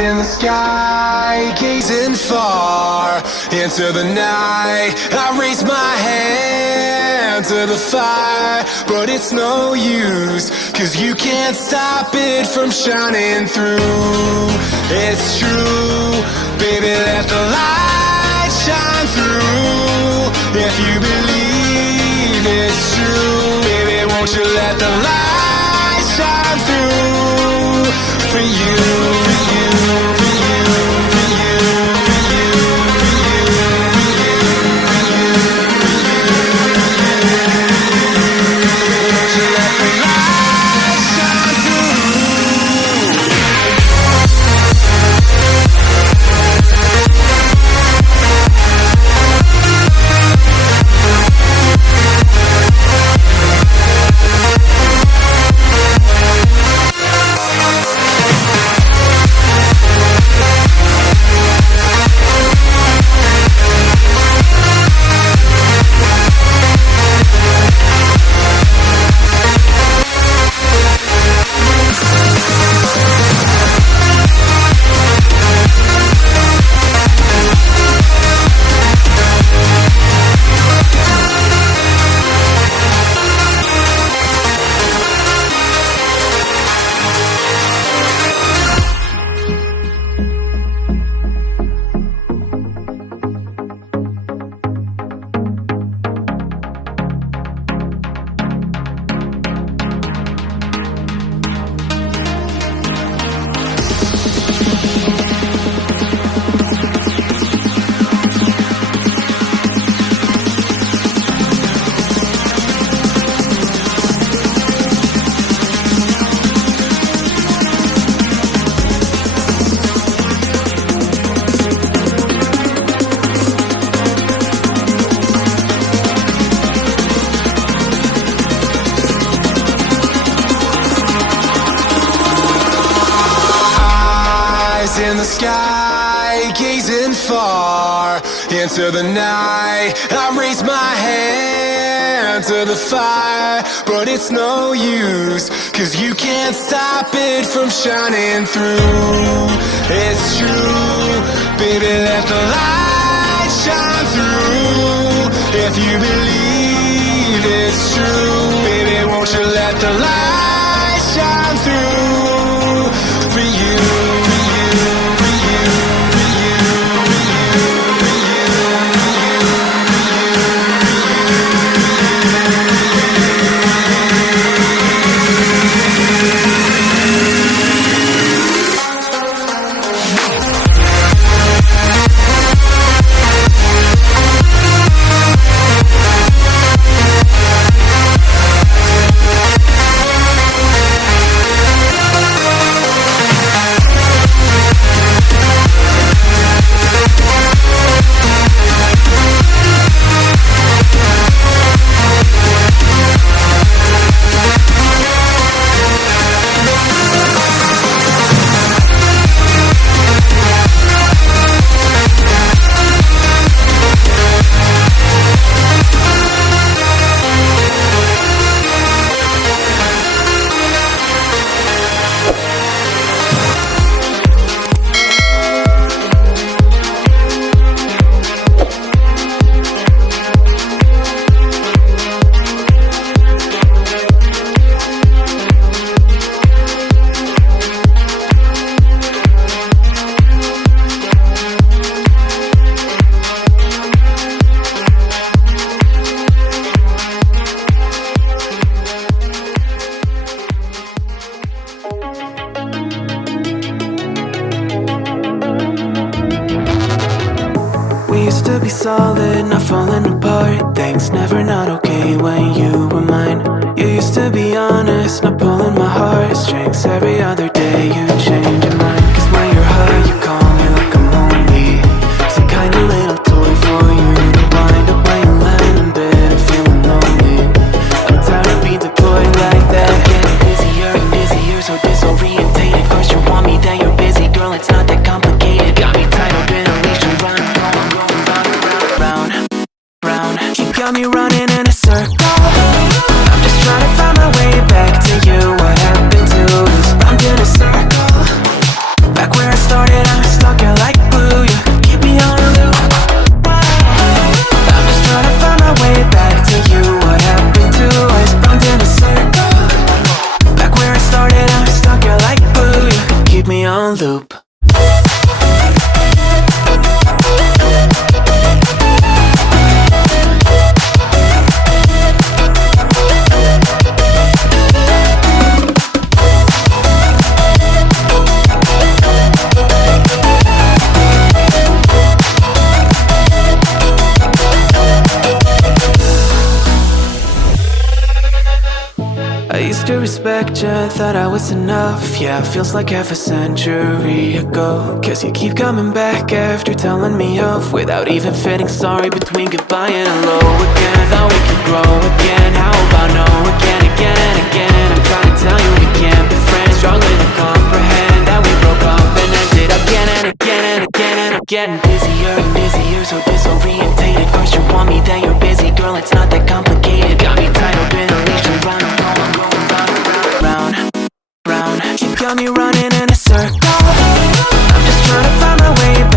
in the sky, gazing far into the night. I raise my hand to the fire, but it's no use, 'cause you can't stop it from shining through. It's true, baby, let the light shine through. If you believe it's true, baby, won't you let the light shine through for you, for you, for you, for you, for you, for you, for you, for you, won't you let the light shine through? In the sky, gazing far into the night. I raise my hand to the fire, but it's no use, 'cause you can't stop it from shining through. It's true, baby, let the light shine through. If you believe it's true, baby, won't you let the light shine through for you. Solid, not falling apart. Things never not okay when you were mine. You used to be honest, not pulling my heartstrings. Every other day you change your mind. 'Cause when you're high you call me like I'm lonely. Some kind of little toy for you to wind up when you land in bed and feeling lonely. I'm tired of being deployed like that. Getting busier and busier, so disorientated. First you want me, then you're busy. Girl, it's not that complicated. Got me tied up in a leash and round. You got me running in a circle. I'm just trying to find my way back to you. What happened to us? Round in a circle. respect you, thought I was enough. Yeah, it feels like half a century ago. Cause you keep coming back after telling me off, without even feeling sorry between goodbye and hello again. Thought we could grow again, how about no again, again and again. I'm trying to tell you we can't be friends, struggling to comprehend that we broke up and ended again and again and again. And I'm getting busier and busier, so disorientated. First you want me, then you're busy, girl, it's not that complicated. Got me tied up in a leash and round and round, I'm going round and round, round, round. You got me running in a circle, I'm just trying to find my way